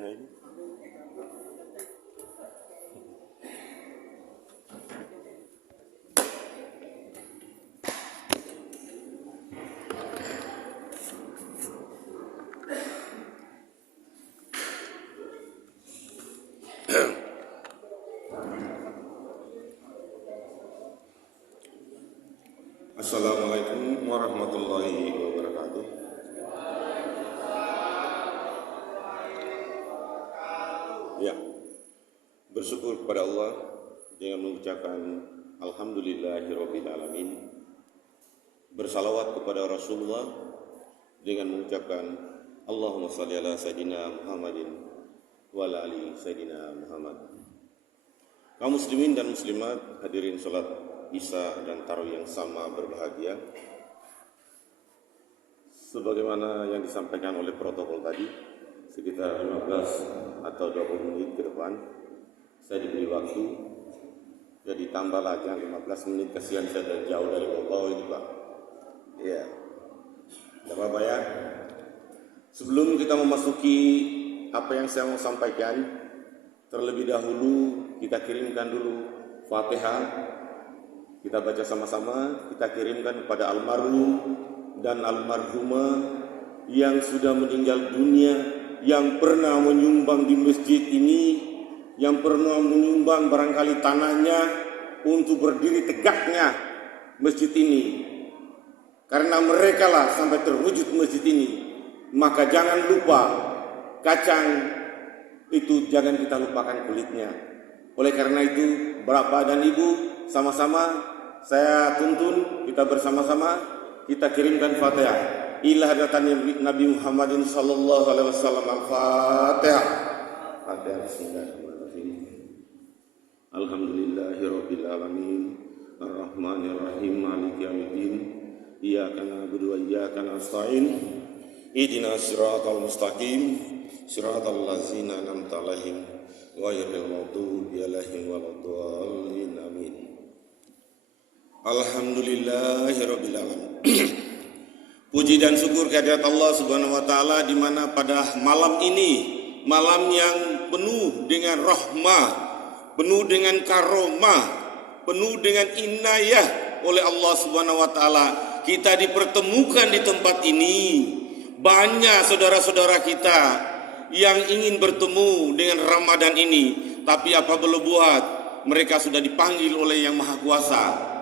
penyampaiannya ini. Assalamualaikum warahmatullahi wabarakatuh. Ya, bersyukur kepada Allah dengan mengucapkan Alhamdulillahirabbil alamin. Bersalawat kepada Rasulullah dengan mengucapkan Allahumma shalli ala Sayyidina Muhammadin wa ala ali Sayyidina Muhammad. Kaum muslimin dan muslimat hadirin salat Isya dan tarawih yang sama berbahagia. Sebagaimana yang disampaikan oleh protokol tadi, sekitar 15 atau 20 menit ke depan saya diberi waktu. Jadi tambah lagi 15 menit, kasihan saya dari jauh dari Bogor ini Pak. Ya, tidak apa-apa ya. Sebelum kita memasuki apa yang saya mau sampaikan, terlebih dahulu kita kirimkan dulu Fatihah. Kita baca sama-sama, kita kirimkan kepada almarhum dan almarhumah yang sudah meninggal dunia, yang pernah menyumbang di masjid ini, yang pernah menyumbang barangkali tanahnya untuk berdiri tegaknya masjid ini. Karena mereka lah sampai terwujud masjid ini. Maka jangan lupa kacang itu, jangan kita lupakan kulitnya. Oleh karena itu, Bapak dan Ibu, sama-sama saya tuntun kita bersama-sama kita kirimkan Fatihah ila hadratin Nabi Muhammadin sallallahu alaihi wasallam. Al-Fatihah. Fatihah. Bismillahirrahmanirrahim. Alhamdulillahirabbil alamin. Arrahmanir rahim. Maliki yaumiddin. Iyyaka na'budu wa iyyaka nasta'in. Ihdinas siratal mustaqim. Siratal ladzina an'amta 'alaihim ghairil maghdubi 'alaihim waladdallin. Amin. Alhamdulillahirabbil alamin. Puji dan syukur kehadirat Allah Subhanahu wa taala di mana pada malam ini, malam yang penuh dengan rahmah, penuh dengan karomah, penuh dengan inayah oleh Allah Subhanahu wa taala, kita dipertemukan di tempat ini. Banyak saudara-saudara kita yang ingin bertemu dengan Ramadan ini, tapi apa boleh buat, mereka sudah dipanggil oleh Yang Maha Kuasa.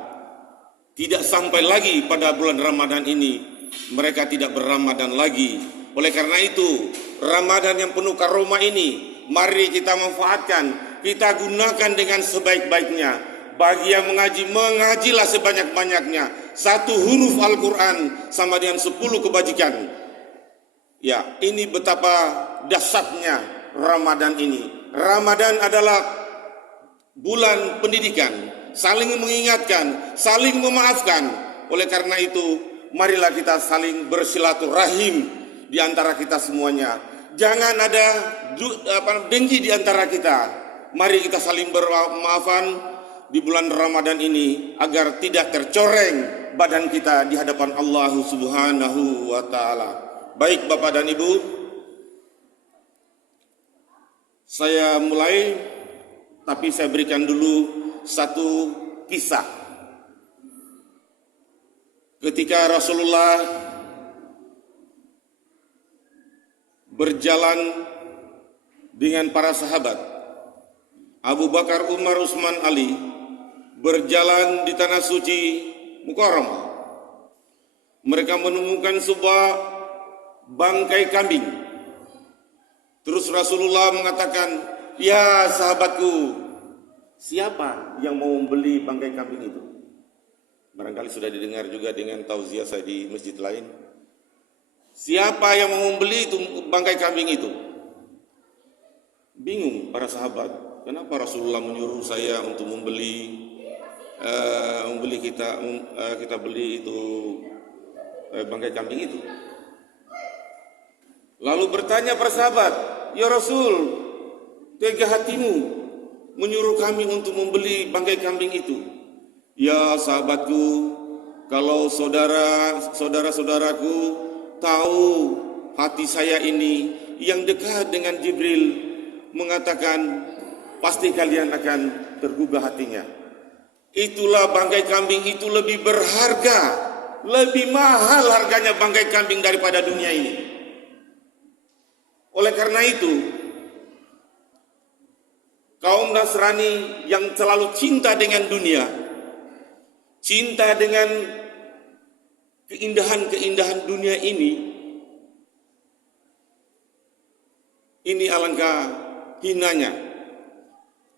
Tidak sampai lagi pada bulan Ramadan ini, mereka tidak berRamadan lagi. Oleh karena itu, Ramadan yang penuh karomah ini, mari kita manfaatkan, kita gunakan dengan sebaik-baiknya. Bagi yang mengaji, mengajilah sebanyak-banyaknya. 1 huruf Al-Quran sama dengan 10 kebajikan. Ya, ini betapa dahsyatnya Ramadan ini. Ramadan adalah bulan pendidikan, saling mengingatkan, saling memaafkan. Oleh karena itu, marilah kita saling bersilaturahim di antara kita semuanya. Jangan ada dengki di antara kita. Mari kita saling bermaafan di bulan Ramadan ini agar tidak tercoreng badan kita di hadapan Allah Subhanahu wa taala. Baik Bapak dan Ibu, saya mulai, tapi saya berikan dulu satu kisah. Ketika Rasulullah berjalan dengan para sahabat, Abu Bakar, Umar, Utsman, Ali, berjalan di tanah suci Mukarramah. Mereka menemukan sebuah bangkai kambing. Terus Rasulullah mengatakan, "Ya sahabatku, siapa yang mau membeli bangkai kambing itu?" Barangkali sudah didengar juga dengan tauziah saya di masjid lain. Siapa yang mau membeli itu bangkai kambing itu? Bingung para sahabat. Kenapa Rasulullah menyuruh saya untuk membeli kita beli itu bangkai kambing itu? Lalu bertanya para sahabat, "Ya Rasul, tega hatimu menyuruh kami untuk membeli bangkai kambing itu?" "Ya sahabatku, kalau saudara-saudaraku tahu hati saya ini yang dekat dengan Jibril mengatakan, pasti kalian akan tergugah hatinya. Itulah bangkai kambing itu lebih berharga, lebih mahal harganya bangkai kambing daripada dunia ini. Oleh karena itu, kaum Nasrani yang selalu cinta dengan dunia, cinta dengan keindahan-keindahan dunia ini alangkah hinanya.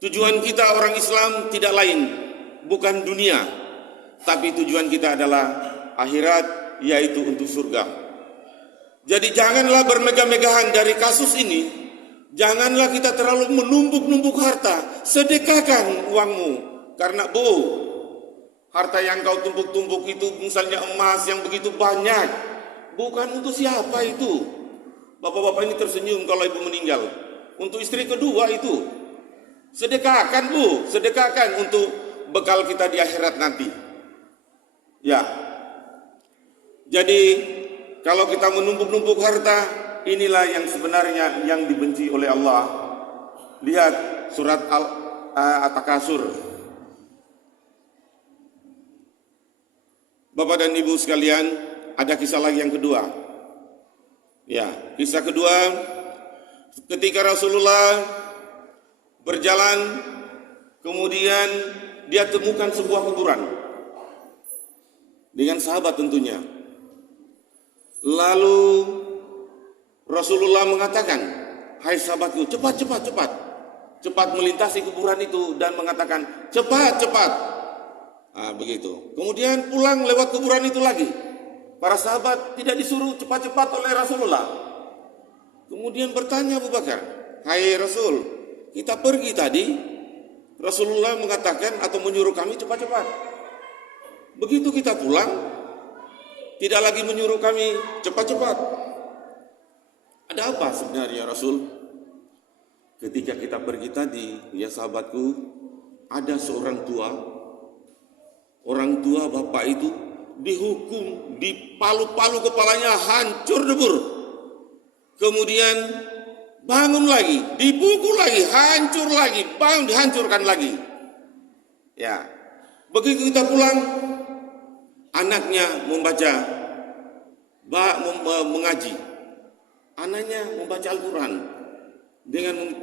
Tujuan kita orang Islam tidak lain, bukan dunia, tapi tujuan kita adalah akhirat, yaitu untuk surga. Jadi janganlah bermegah-megahan dari kasus ini. Janganlah kita terlalu menumpuk-numpuk harta. Sedekahkan uangmu. Karena harta yang kau tumpuk-tumpuk itu, misalnya emas yang begitu banyak, bukan untuk siapa itu. Bapak-bapak ini tersenyum kalau ibu meninggal. Untuk istri kedua itu. Sedekahkan sedekahkan untuk bekal kita di akhirat nanti. Ya. Jadi kalau kita menumpuk-numpuk harta, inilah yang sebenarnya yang dibenci oleh Allah. Lihat surat At-Takasur. Bapak dan Ibu sekalian, ada kisah lagi yang kedua. Ya, kisah kedua, ketika Rasulullah berjalan, kemudian dia temukan sebuah kuburan dengan sahabat tentunya. Lalu Rasulullah mengatakan, hai sahabatku, cepat melintasi kuburan itu dan mengatakan, cepat. Nah, begitu. Kemudian pulang lewat kuburan itu lagi. Para sahabat tidak disuruh cepat-cepat oleh Rasulullah. Kemudian bertanya Abu Bakar, hai Rasul, kita pergi tadi, Rasulullah mengatakan atau menyuruh kami cepat-cepat. Begitu kita pulang, tidak lagi menyuruh kami cepat-cepat. Ada apa sebenarnya Rasul? Ketika kita pergi tadi, ya sahabatku, ada seorang tua. Orang tua bapak itu dihukum, dipalu-palu kepalanya hancur debur. Kemudian bangun lagi, dipukul lagi, hancur lagi, bangun dihancurkan lagi. Ya, begitu kita pulang, anaknya membaca, mengaji. Anaknya membaca Al-Quran.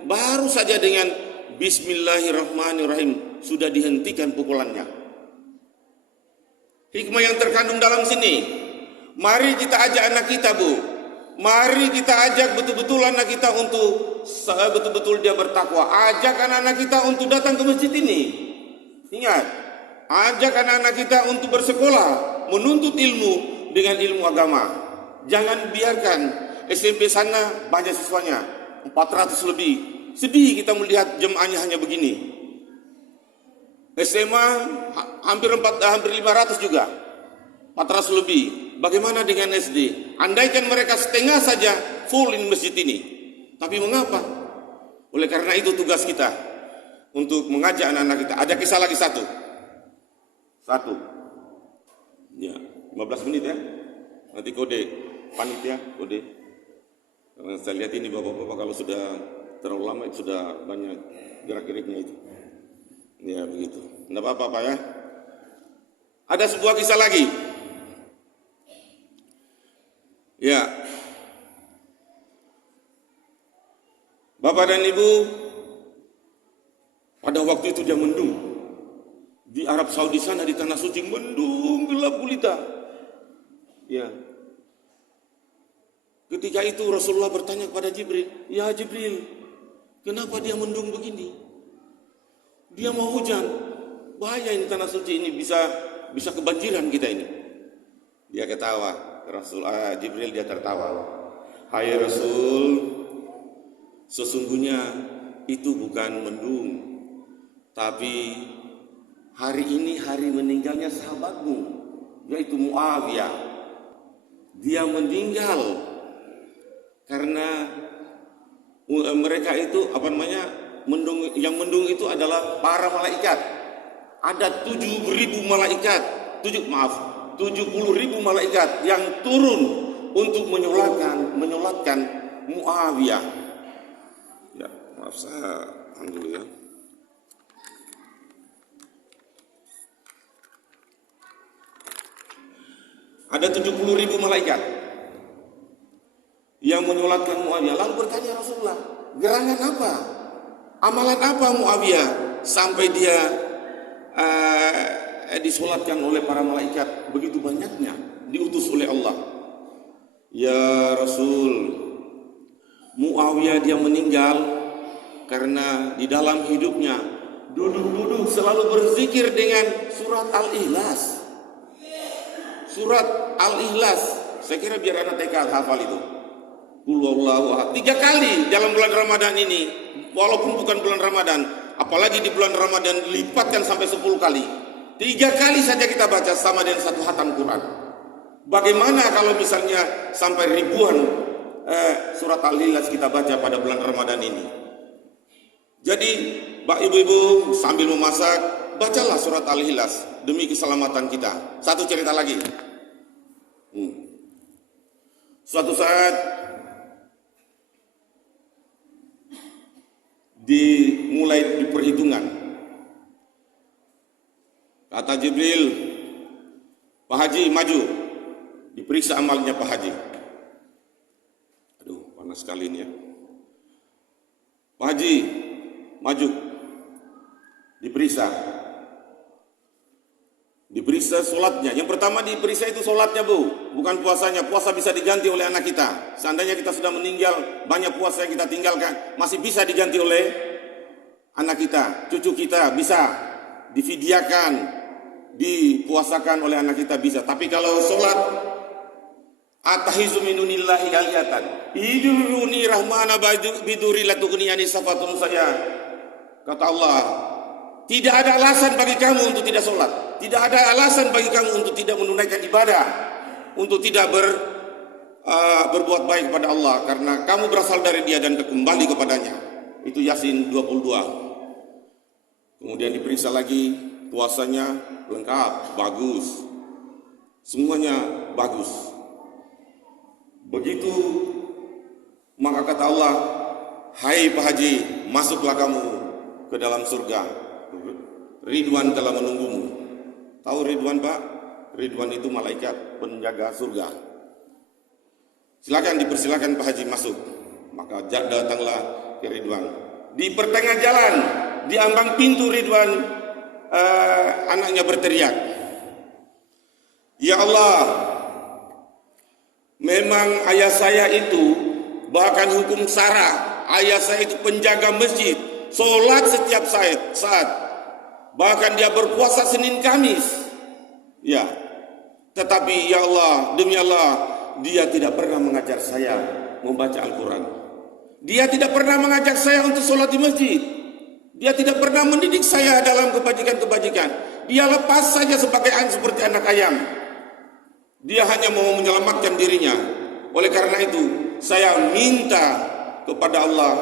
Baru saja dengan Bismillahirrahmanirrahim sudah dihentikan pukulannya. Hikmah yang terkandung dalam sini, mari kita ajak anak kita, Bu. Mari kita ajak betul-betul anak kita untuk betul-betul dia bertakwa. Ajak anak-anak kita untuk datang ke masjid ini. Ingat, ajak anak-anak kita untuk bersekolah, menuntut ilmu dengan ilmu agama. Jangan biarkan SMP sana banyak siswanya, 400 lebih. Sedih kita melihat jemaahnya hanya begini. SMA hampir 500 juga, 400 lebih. Bagaimana dengan SD? Andaikan mereka setengah saja full in masjid ini. Tapi mengapa? Oleh karena itu tugas kita untuk mengajak anak-anak kita. Ada kisah lagi satu. Ya, 15 menit ya. Nanti kode panitia, kode. Saya lihat ini bapak-bapak kalau sudah terlalu lama itu sudah banyak gerak-geriknya itu. Ya begitu. Tidak apa-apa Pak ya. Ada sebuah kisah lagi. Ya. Bapak dan Ibu, pada waktu itu dia mendung. Di Arab Saudi sana, di Tanah Suci, mendung gelap gulita. Ya. Ketika itu Rasulullah bertanya kepada Jibril, ya Jibril, kenapa dia mendung begini? Dia mau hujan, bahaya ini Tanah Suci ini, bisa kebanjiran kita ini. Dia ketawa, Jibril dia tertawa. Hai Rasul, sesungguhnya itu bukan mendung, tapi hari ini hari meninggalnya sahabatmu, yaitu Muawiyah. Dia meninggal karena mereka itu mendung itu adalah para malaikat. Ada 70.000 malaikat, 70.000 malaikat yang turun untuk menyolatkan Muawiyah. Ya, maaf saya dulu ya. Ada 70.000 malaikat yang menyolatkan Muawiyah. Lalu bertanya Rasulullah, gerangan apa? Amalan apa Muawiyah sampai dia disolatkan oleh para malaikat begitu banyaknya, diutus oleh Allah? Ya Rasul, Muawiyah dia meninggal karena di dalam hidupnya duduk-duduk selalu berzikir dengan surat Al-Ikhlas. Surat Al-Ikhlas, saya kira biar anak TK hafal itu. Qul huwallahu ahad 3 kali dalam bulan Ramadan ini, walaupun bukan bulan Ramadan, apalagi di bulan Ramadan lipatkan sampai 10 kali. 3 kali saja kita baca sama dengan 1 khatam Quran. Bagaimana kalau misalnya sampai ribuan surat Al-Ikhlas kita baca pada bulan Ramadan ini? Jadi, Pak Ibu-ibu sambil memasak, bacalah surat Al-Ikhlas demi keselamatan kita. Satu cerita lagi. Suatu saat dimulai di perhitungan. Kata Jibril, Pak Haji maju. Diperiksa amalnya Pak Haji. Aduh, panas sekali ini ya. Pak Haji maju. Diperiksa sholatnya. Yang pertama diperiksa itu sholatnya, Bu, bukan puasanya. Puasa bisa diganti oleh anak kita. Seandainya kita sudah meninggal, banyak puasa yang kita tinggalkan masih bisa diganti oleh anak kita, cucu kita, bisa difidiakan, dipuasakan oleh anak kita, bisa. Tapi kalau sholat, atahizu minunillahi aliyatan iduruni rahmana biduri latukniyani safatun saya. Kata Allah, tidak ada alasan bagi kamu untuk tidak sholat. Tidak ada alasan bagi kamu untuk tidak menunaikan ibadah, untuk tidak berbuat baik kepada Allah, karena kamu berasal dari Dia dan kembali kepadanya. Itu Yasin 22. Kemudian diperiksa lagi, puasanya lengkap, bagus, semuanya bagus. Begitu maka kata Allah, hai Pak Haji, masuklah kamu ke dalam surga. Ridwan telah menunggumu. Tahu Ridwan, Pak? Ridwan itu malaikat penjaga surga. Silakan, dipersilakan Pak Haji masuk. Maka datanglah ke Ridwan. Di pertengahan jalan, di ambang pintu Ridwan, anaknya berteriak, ya Allah, memang ayah saya itu bahkan hukum syara, ayah saya itu penjaga masjid, sholat setiap saat. Bahkan dia berpuasa Senin Kamis. Ya. Tetapi ya Allah, demi Allah, dia tidak pernah mengajar saya membaca Al-Quran. Dia tidak pernah mengajak saya untuk sholat di masjid. Dia tidak pernah mendidik saya dalam kebajikan-kebajikan. Dia lepas saja seperti anak ayam. Dia hanya mau menyelamatkan dirinya. Oleh karena itu, saya minta kepada Allah,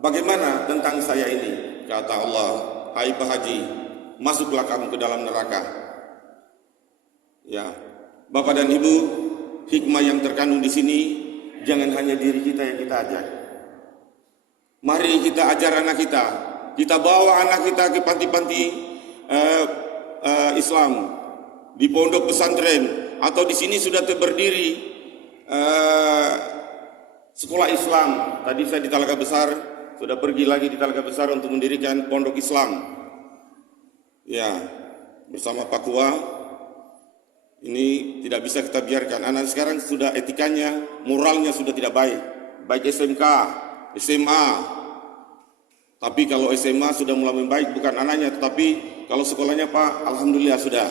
bagaimana tentang saya ini? Kata Allah, hai Pak Haji, masuklah kamu ke dalam neraka. Ya, Bapak dan Ibu, hikmah yang terkandung di sini, jangan hanya diri kita yang kita ajak. Mari kita ajar anak kita. Kita bawa anak kita ke panti-panti Islam, di pondok pesantren, atau di sini sudah berdiri sekolah Islam. Tadi saya di Talaga Besar, sudah pergi lagi di Talaga Besar untuk mendirikan pondok Islam. Ya, bersama Pak Kua. Ini tidak bisa kita biarkan. Anak sekarang sudah etikanya, moralnya sudah tidak baik. Baik SMK, SMA. Tapi kalau SMA sudah mulai membaik, bukan anaknya, tetapi kalau sekolahnya Pak, alhamdulillah sudah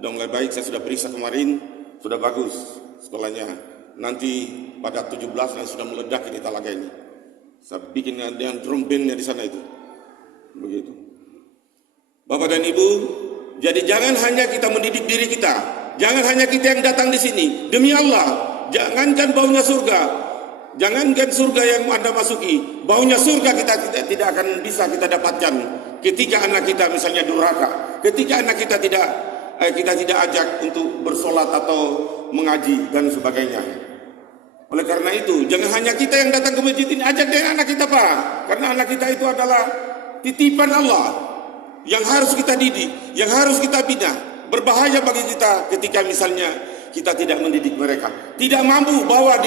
mulai baik. Saya sudah periksa kemarin, sudah bagus sekolahnya. Nanti pada 17 nanti sudah meledak ini Talaga ini. Saya bikin dengan drum bandnya di sana itu. Begitu. Bapak dan Ibu, jadi jangan hanya kita mendidik diri kita, jangan hanya kita yang datang di sini. Demi Allah, jangankan baunya surga, jangankan surga yang Anda masuki, baunya surga kita tidak akan bisa kita dapatkan ketika anak kita misalnya durhaka, ketika anak kita tidak ajak untuk bersolat atau mengaji dan sebagainya. Oleh karena itu, jangan hanya kita yang datang ke masjid ini, ajak dengan anak kita Pak. Karena anak kita itu adalah titipan Allah yang harus kita didik, yang harus kita bina. Berbahaya bagi kita ketika misalnya kita tidak mendidik mereka, tidak mampu bawa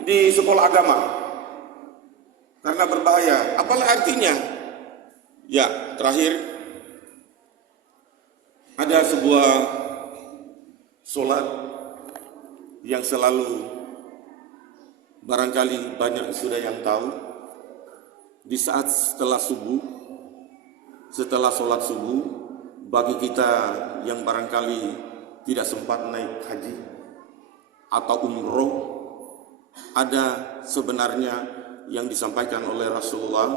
di sekolah agama. Karena berbahaya. Apalah artinya? Ya, terakhir ada sebuah solat yang selalu barangkali banyak sudah yang tahu, di saat setelah subuh, setelah sholat subuh, bagi kita yang barangkali tidak sempat naik haji atau umroh, ada sebenarnya yang disampaikan oleh Rasulullah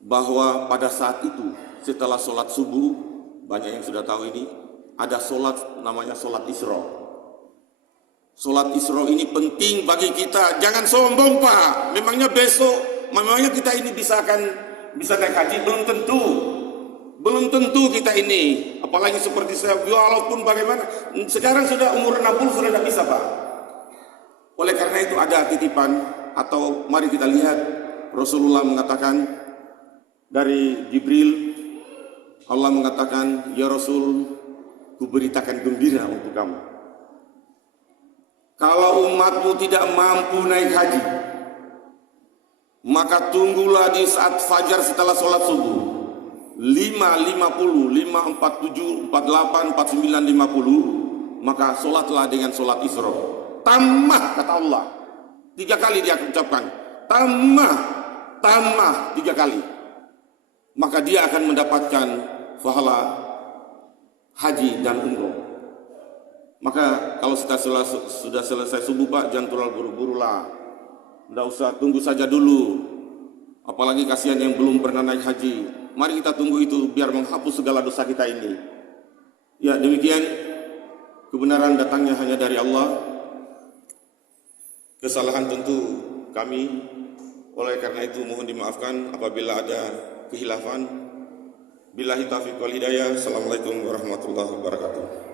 bahwa pada saat itu setelah sholat subuh, banyak yang sudah tahu ini, ada sholat namanya sholat Isra. Sholat Isra ini penting bagi kita. Jangan sombong Pak. Memangnya besok, memangnya kita ini bisa naik haji? Belum tentu. Belum tentu kita ini. Apalagi seperti saya, walaupun bagaimana. Sekarang sudah umur 60 sudah tidak bisa Pak. Oleh karena itu ada titipan, atau mari kita lihat Rasulullah mengatakan dari Jibril, Allah mengatakan, ya Rasul, kuberitakan gembira untuk kamu. Kalau umatmu tidak mampu naik haji, maka tunggulah di saat fajar setelah sholat subuh. 5.50, 5.47, 48, 49, 50, maka sholatlah dengan sholat Isra. Tamah kata Allah. 3 kali dia ucapkan. Tamah 3 kali. Maka dia akan mendapatkan pahala haji dan umroh. Maka kalau sudah selesai subuh Pak, jangan terlalu buru-buru lah. Tidak usah, tunggu saja dulu. Apalagi kasihan yang belum pernah naik haji. Mari kita tunggu itu biar menghapus segala dosa kita ini. Ya demikian, kebenaran datangnya hanya dari Allah. Kesalahan tentu kami. Oleh karena itu mohon dimaafkan apabila ada khilafan. Billahi taufiq wal hidayah. Assalamualaikum warahmatullahi wabarakatuh.